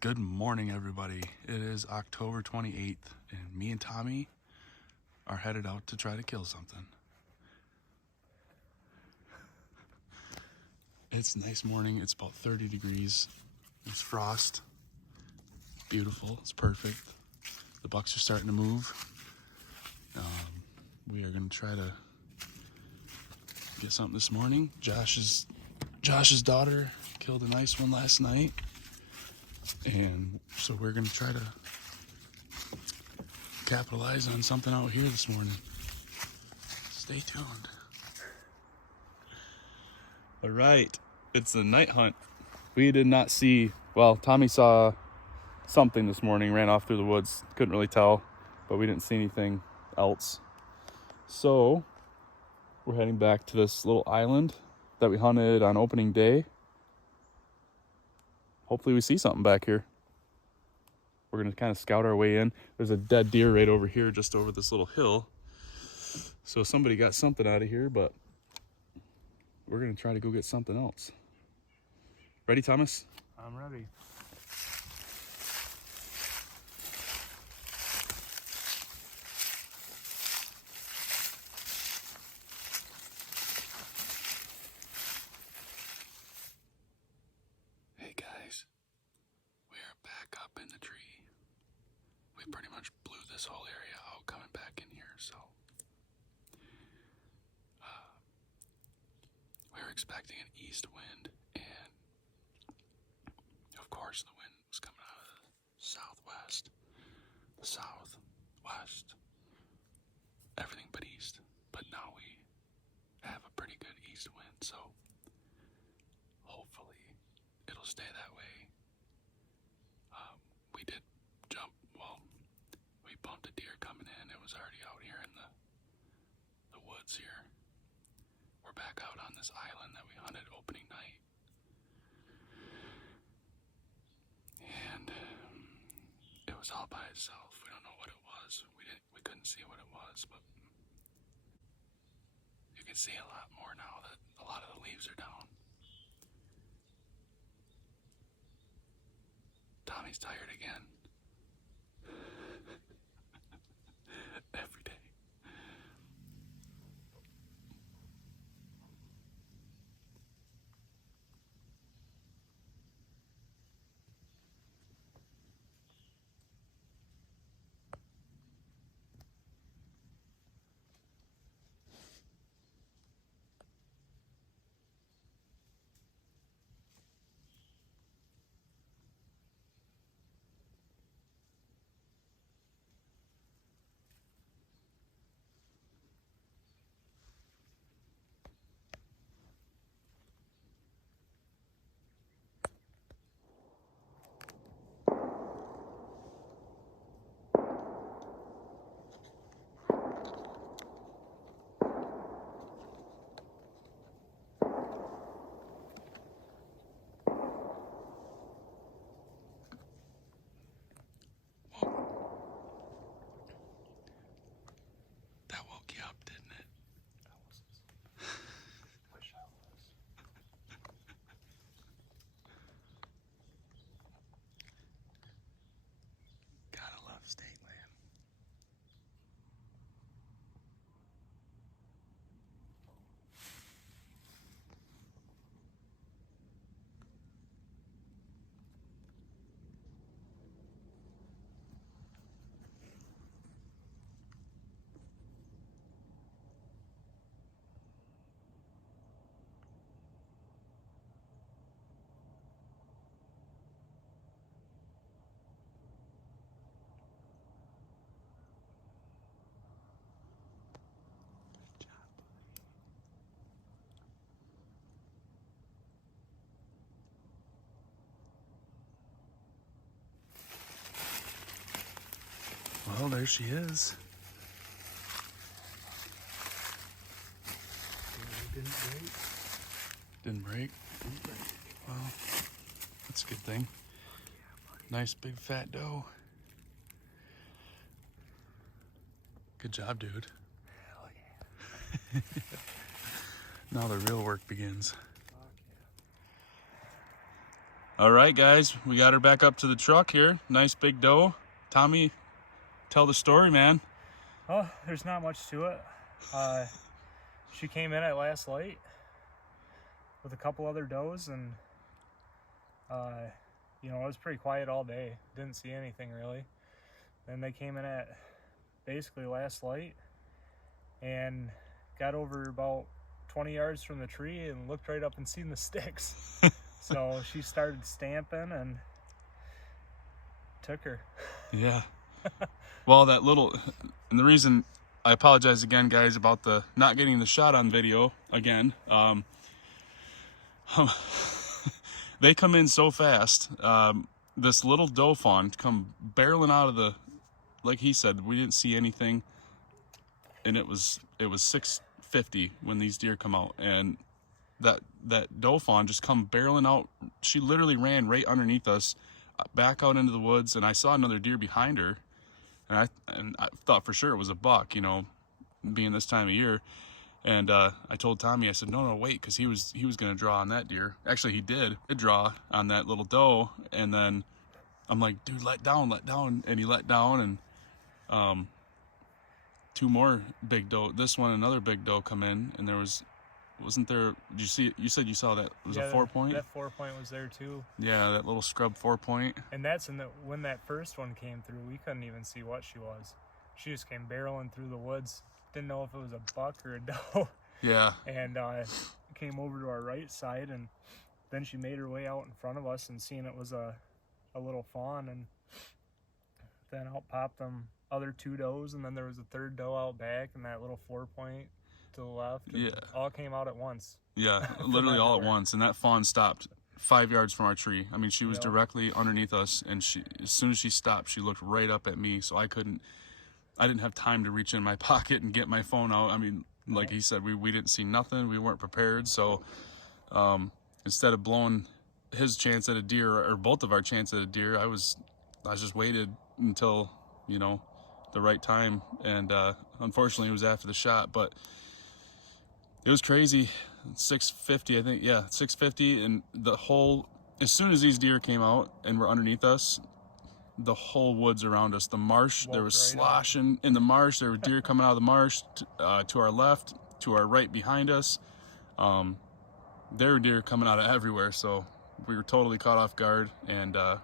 Good morning, everybody. It is October 28th, and me and Tommy are headed out to try to kill something. It's a nice morning. It's about 30 degrees. There's frost. Beautiful. It's perfect. The bucks are starting to move. We are going to try to get something this morning. Josh's daughter killed a nice one last night. And so we're going to try to capitalize on something out here this morning. Stay tuned. All right, it's a night hunt. We did not see, well, Tommy saw something this morning, ran off through the woods. Couldn't really tell, but we didn't see anything else. So we're heading back to this little island that we hunted on opening day. Hopefully we see something back here. We're going to kind of scout our way in. There's a dead deer right over here, just over this little hill. So somebody got something out of here, but we're going to try to go get something else. Ready, Thomas? I'm ready. Hey guys, we are back up in the tree. We pretty much blew this whole area out coming back in here, so we were expecting an east wind, and of course the wind was coming out of the southwest, the southwest, everything but east. But now we have a pretty good east wind, so hopefully it'll stay that way. We did jump, well, we bumped a deer coming in. It was already out here in the woods here. We're back out on this island that we hunted opening night. And it was all by itself. We don't know what it was. We couldn't see what it was, but you can see a lot more now that a lot of the leaves are down. Tommy's tired again. Every day. That woke you up, didn't it? Wish I was. Gotta love state land. Well, there she is. Didn't break. Didn't break. Well, that's a good thing. Nice big fat doe. Good job, dude. Hell yeah. Now the real work begins. Fuck All right, guys, we got her back up to the truck here. Nice big doe. Tommy, tell the story, man. Oh, there's not much to it. She came in at last light with a couple other does, and you know, it was pretty quiet all day. Didn't see anything really. Then they came in at basically last light and got over about 20 yards from the tree and looked right up and seen the sticks. So she started stamping and took her. Yeah. Well, that little, and the reason I apologize again, guys, about the not getting the shot on video again. They come in so fast. This little doe fawn come barreling out of the, like he said, we didn't see anything, and it was 6:50 when these deer come out, and that doe fawn just come barreling out. She literally ran right underneath us, back out into the woods, and I saw another deer behind her, and I thought for sure it was a buck, you know, being this time of year. And I told Tommy, I said, no, wait, because he was going to draw on that deer. Actually, he did draw on that little doe. And then I'm like, dude, let down. And he let down, and two more big doe. This one, another big doe come in, and wasn't there, did you see it? You said you saw that. It was a 4-point? That 4-point was there too. Yeah, that little scrub 4-point. And that's when that first one came through, we couldn't even see what she was. She just came barreling through the woods. Didn't know if it was a buck or a doe. Yeah. And came over to our right side, and then she made her way out in front of us, and seeing it was a little fawn, and then out popped them other 2 does, and then there was a third doe out back, and that little 4-point to the left. Yeah. All came out at once. Yeah, literally all at once. And that fawn stopped 5 yards from our tree. I mean, she was directly underneath us, and as soon as she stopped, she looked right up at me, so I didn't have time to reach in my pocket and get my phone out. I mean, like he said, we didn't see nothing. We weren't prepared. So instead of blowing his chance at a deer, or both of our chance at a deer, I just waited until, you know, the right time. And unfortunately, it was after the shot. But it was crazy. 6:50, I think. Yeah, 6:50. And as soon as these deer came out and were underneath us, the whole woods around us, the marsh, there was sloshing in the marsh. There were deer coming out of the marsh to our left, to our right behind us. There were deer coming out of everywhere, so we were totally caught off guard. And but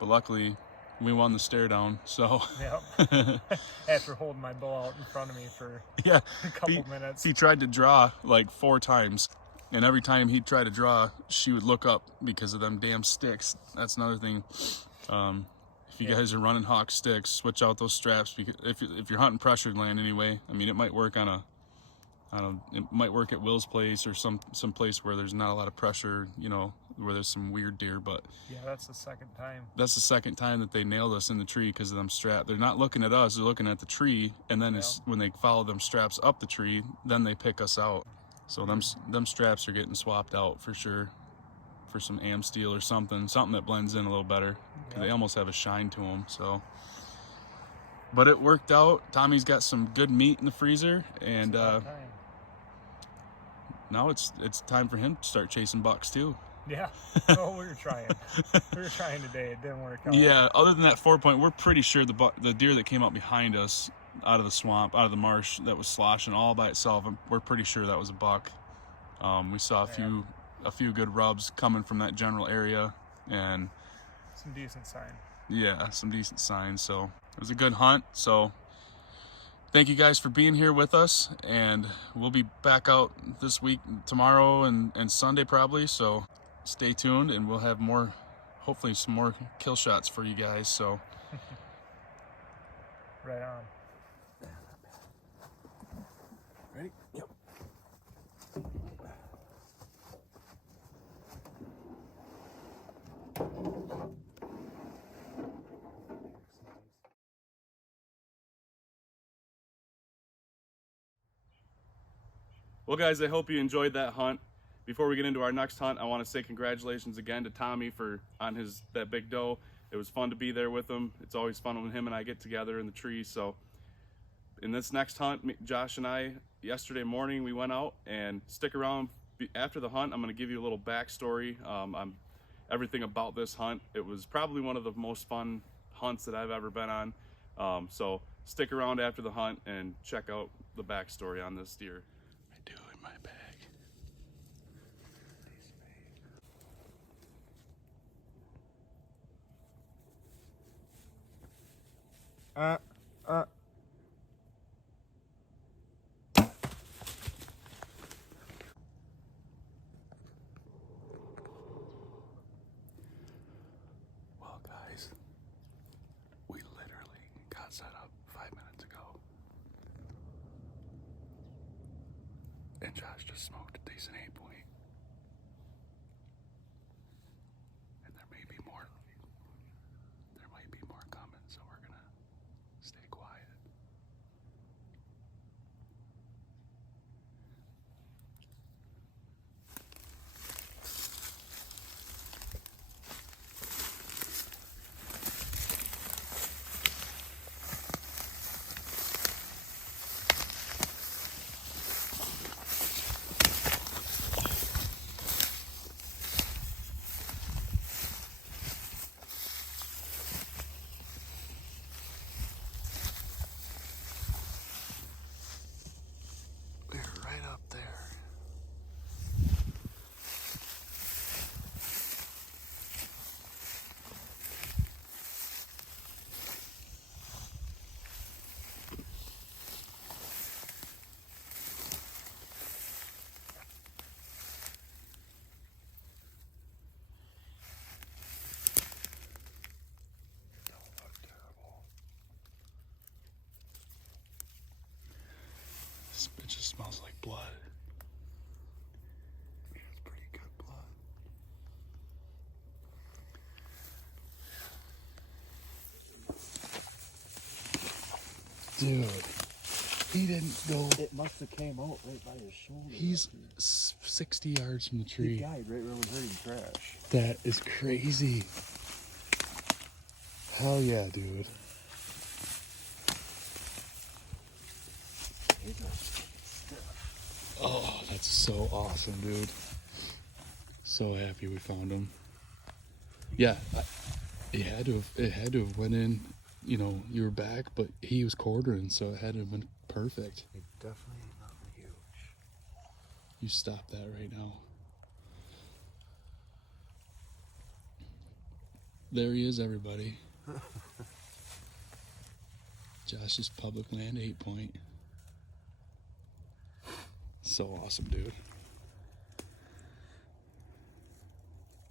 luckily, we won the stare down. So Yep. After holding my bow out in front of me for a couple minutes. He tried to draw like 4 times. And every time he'd try to draw, she would look up because of them damn sticks. That's another thing. If you guys are running hawk sticks, switch out those straps, because if you're hunting pressured land anyway, I mean, it might work it might work at Will's place or some place where there's not a lot of pressure, you know, where there's some weird deer. But yeah, that's the second time. That's the second time that they nailed us in the tree because of them straps. They're not looking at us; they're looking at the tree, and then when they follow them straps up the tree, then they pick us out. So them straps are getting swapped out for sure, for some am steel or something that blends in a little better. They almost have a shine to them. So, but it worked out. Tommy's got some good meat in the freezer, and now it's time for him to start chasing bucks too. Yeah. Oh, we were trying. We were trying today. It didn't work out. Yeah. Other than that 4-point, we're pretty sure the deer that came out behind us, out of the swamp, out of the marsh, that was sloshing all by itself, we're pretty sure that was a buck. We saw a few good rubs coming from that general area, and some decent sign. Yeah, some decent signs. So it was a good hunt. So thank you guys for being here with us, and we'll be back out this week, tomorrow and Sunday probably. So stay tuned, and we'll have hopefully some more kill shots for you guys. So right on. Ready? Yep. Well, guys, I hope you enjoyed that hunt. Before we get into our next hunt, I want to say congratulations again to Tommy on that big doe. It was fun to be there with him. It's always fun when him and I get together in the trees. So in this next hunt, Josh and I, yesterday morning, we went out, and stick around after the hunt. I'm going to give you a little backstory. everything about this hunt. It was probably one of the most fun hunts that I've ever been on. So stick around after the hunt and check out the backstory on this deer. I do in my bag. Well, guys, we literally got set up 5 minutes ago, and Josh just smoked a decent 8-point, and there may be more. There might be more coming, so we're gonna stay quiet. We're right up there. It just smells like blood. Yeah, it's pretty good blood. Dude, he didn't go. It must have came out right by his shoulder. He's 60 yards from the He tree. died right where we're hurting trash. That is crazy. Hell yeah, dude. Oh, that's so awesome, dude. So happy we found him. Yeah, it had to have went in. You know, you were back, but he was quartering, so it had to have been perfect. It definitely ain't nothing huge. You stop that right now. There he is, everybody. Josh's public land 8-point. So awesome, dude.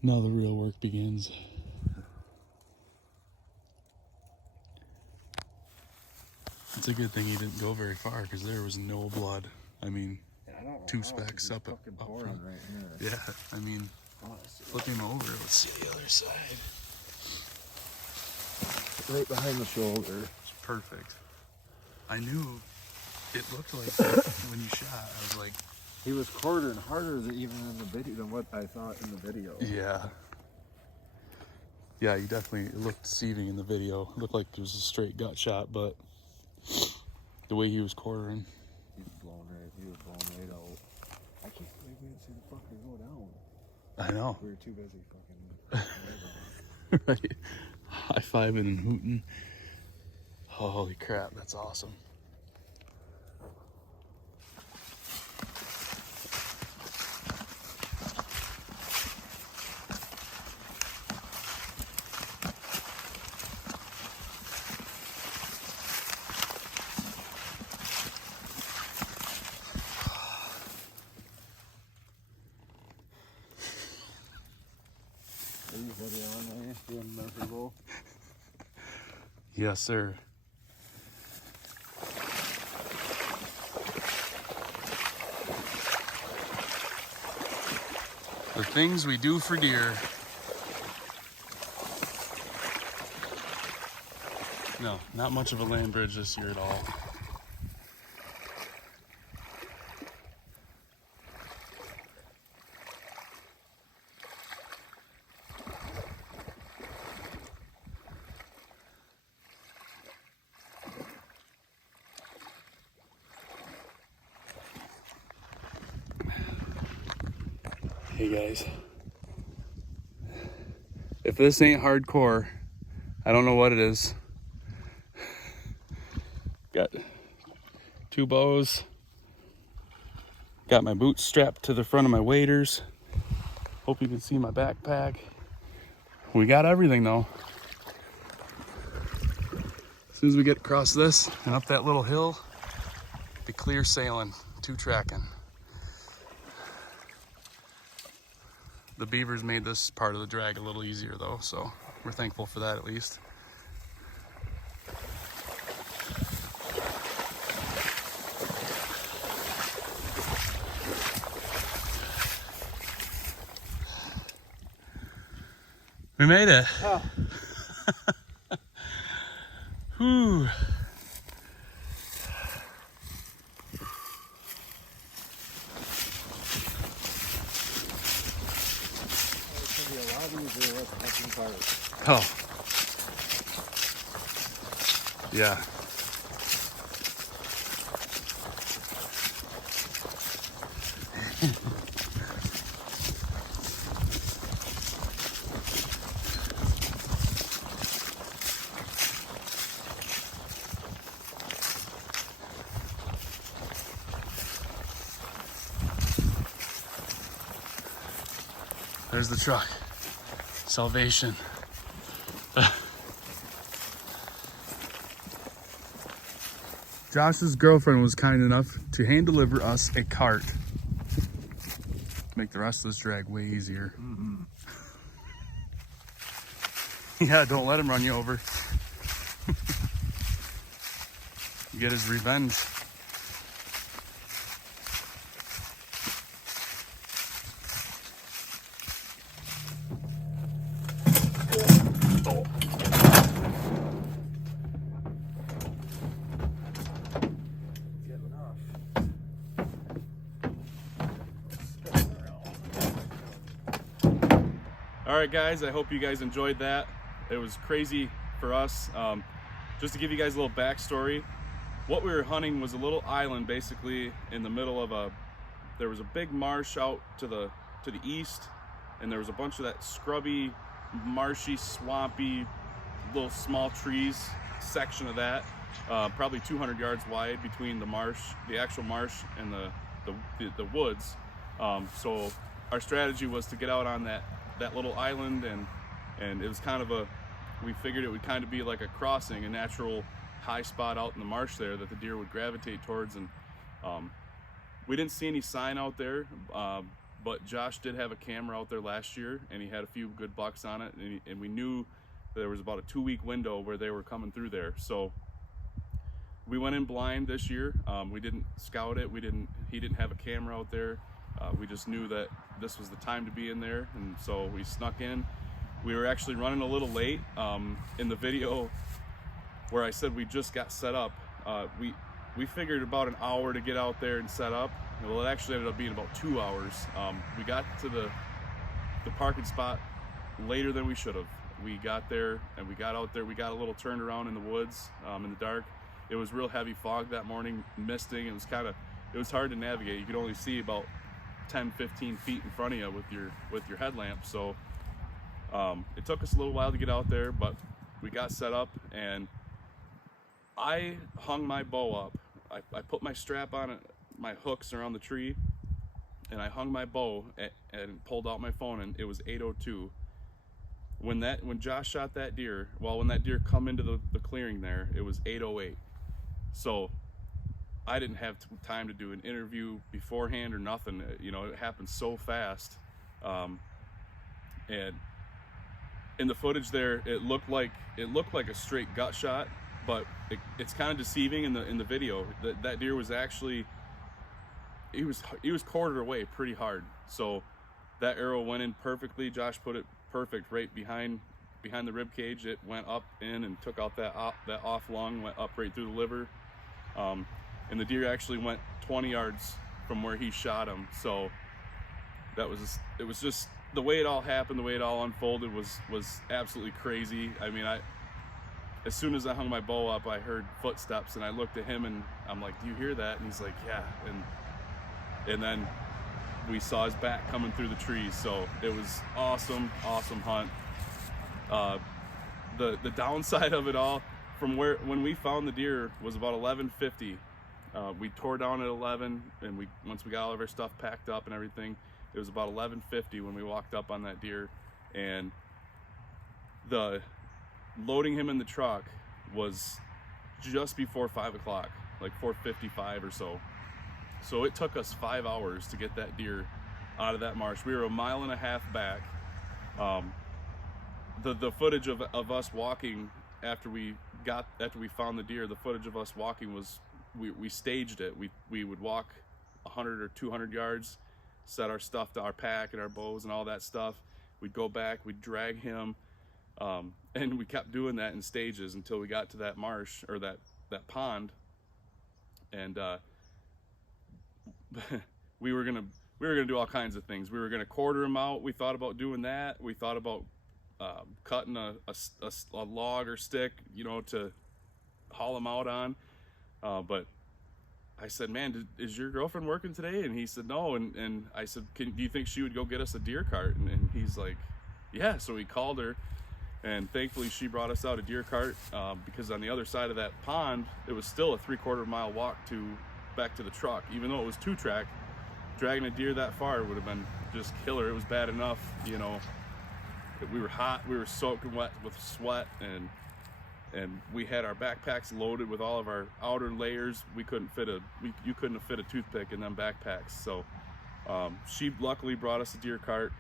Now the real work begins. It's a good thing he didn't go very far because there was no blood. I mean, I don't know 2 how, specks he's up fucking up pouring front. right here. Yeah, I mean, Honestly. flipping over, let's see the other side. Right behind the shoulder. It's perfect. I knew it looked like when you shot, I was like, He was quartering harder than even in the video than what I thought in the video. yeah. Yeah, you definitely, it looked deceiving in the video. It looked like it was a straight gut shot, but the way he was quartering. He was blown right out. I can't believe we didn't see the fucker go down. I know. We were too busy fucking Right. High-fiving and hooting. Holy crap, that's awesome. Are you video on there? Being miserable? Yes, sir. The things we do for deer. No, not much of a land bridge this year at all. Hey guys, If this ain't hardcore, I don't know what it is. Got 2 bows. Got my boots strapped to the front of my waders. Hope you can see my backpack. We got everything though. As soon as we get across this and up that little hill, be clear sailing, 2 tracking. The beavers made this part of the drag a little easier though, so we're thankful for that at least. We made it. Oh. Whew. It's gonna be a lot easier with the hunting part. Oh. Yeah. There's the truck. Salvation. Josh's girlfriend was kind enough to hand deliver us a cart. Make the rest of this drag way easier. Mm-hmm. Yeah, don't let him run you over. You get his revenge. Getting off. All right, guys, I hope you guys enjoyed that. It was crazy for us. Just to give you guys a little backstory, what we were hunting was a little island basically in the middle of there was a big marsh out to the east, and there was a bunch of that scrubby, marshy, swampy, little small trees section of that, probably 200 yards wide between the marsh, the actual marsh, and the woods. So our strategy was to get out on that little island, and it was kind of we figured it would kind of be like a crossing, a natural high spot out in the marsh there that the deer would gravitate towards. And we didn't see any sign out there, but Josh did have a camera out there last year, and he had a few good bucks on it, and we knew there was about a 2-week window where they were coming through there. So we went in blind this year. We didn't scout it. He didn't have a camera out there. We just knew that this was the time to be in there, and so we snuck in. We were actually running a little late. In the video where I said we just got set up, we figured about an hour to get out there and set up. Well, it actually ended up being about 2 hours. We got to the parking spot later than we should have. We got there and we got out there. We got a little turned around in the woods in the dark. It was real heavy fog that morning, misting. It was hard to navigate. You could only see about 10-15 feet in front of you with your headlamp. So it took us a little while to get out there, but we got set up, and I hung my bow up. I put my strap on it, my hooks around the tree, and I hung my bow and pulled out my phone, and it was 8:02. When Josh shot that deer, when that deer come into the clearing there, it was 8:08. So I didn't have time to do an interview beforehand or nothing. You know, it happened so fast. And in the footage there, it looked like a straight gut shot, but it's kind of deceiving in the video. That deer was actually, he was quartered away pretty hard. So that arrow went in perfectly. Josh put it perfect right behind the rib cage. It went up in and took out that off lung, went up right through the liver. And the deer actually went 20 yards from where he shot him. So it was just the way it all happened, the way it all unfolded was absolutely crazy. I mean, as soon as I hung my bow up, I heard footsteps, and I looked at him and I'm like, "Do you hear that?" And he's like, "Yeah." And then we saw his back coming through the trees. So it was awesome hunt. The downside of it all, from when we found the deer, was about 11:50. We tore down at 11, and once we got all of our stuff packed up and everything, it was about 11:50 when we walked up on that deer. And the loading him in the truck was just before 5 o'clock, like 4:55 or so. So it took us 5 hours to get that deer out of that marsh. We were a mile and a half back. The footage of us walking after we found the deer, the footage of us walking was, we staged it. We would walk 100 or 200 yards, set our stuff to our pack and our bows and all that stuff. We'd go back, we'd drag him, and we kept doing that in stages until we got to that marsh, or that pond. And we were gonna do all kinds of things. We were gonna quarter him out. We thought about doing that. We thought about cutting a log or stick, you know, to haul him out on. But I said, man, is your girlfriend working today? And he said, no. And I said, do you think she would go get us a deer cart? And he's like, yeah. So we called her, and thankfully she brought us out a deer cart, because on the other side of that pond, it was still a 3/4 mile walk back to the truck. Even though it was 2-track, dragging a deer that far would have been just killer. It was bad enough, you know. We were hot, we were soaking wet with sweat, and we had our backpacks loaded with all of our outer layers. You couldn't have fit a toothpick in them backpacks. So she luckily brought us a deer cart,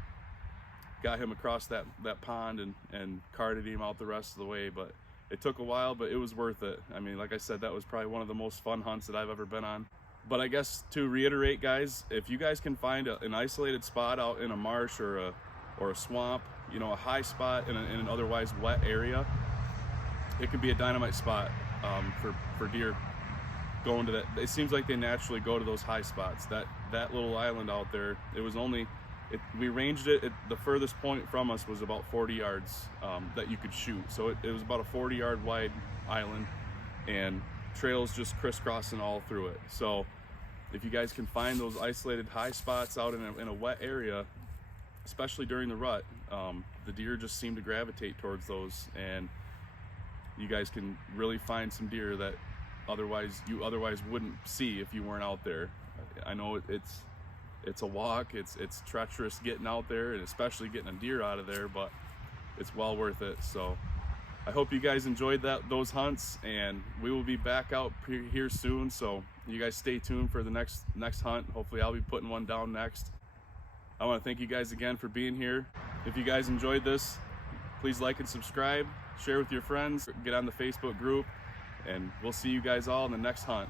got him across that pond, and carted him out the rest of the way. But it took a while, but it was worth it. I mean, like I said, that was probably one of the most fun hunts that I've ever been on. But I guess to reiterate, guys, if you guys can find an isolated spot out in a marsh or a swamp, you know, a high spot in an otherwise wet area, it could be a dynamite spot for deer going to that. It seems like they naturally go to those high spots. That little island out there, we ranged it, the furthest point from us was about 40 yards that you could shoot. So it was about a 40-yard wide island, and trails just crisscrossing all through it. So if you guys can find those isolated high spots out in a wet area, especially during the rut, the deer just seem to gravitate towards those, and you guys can really find some deer that you otherwise wouldn't see if you weren't out there. I know it's a walk, it's treacherous getting out there, and especially getting a deer out of there, but it's well worth it. So I hope you guys enjoyed those hunts, and we will be back out here soon. So you guys stay tuned for the next hunt. Hopefully I'll be putting one down next. I want to thank you guys again for being here. If you guys enjoyed this, please like and subscribe, share with your friends, get on the Facebook group, and we'll see you guys all in the next hunt.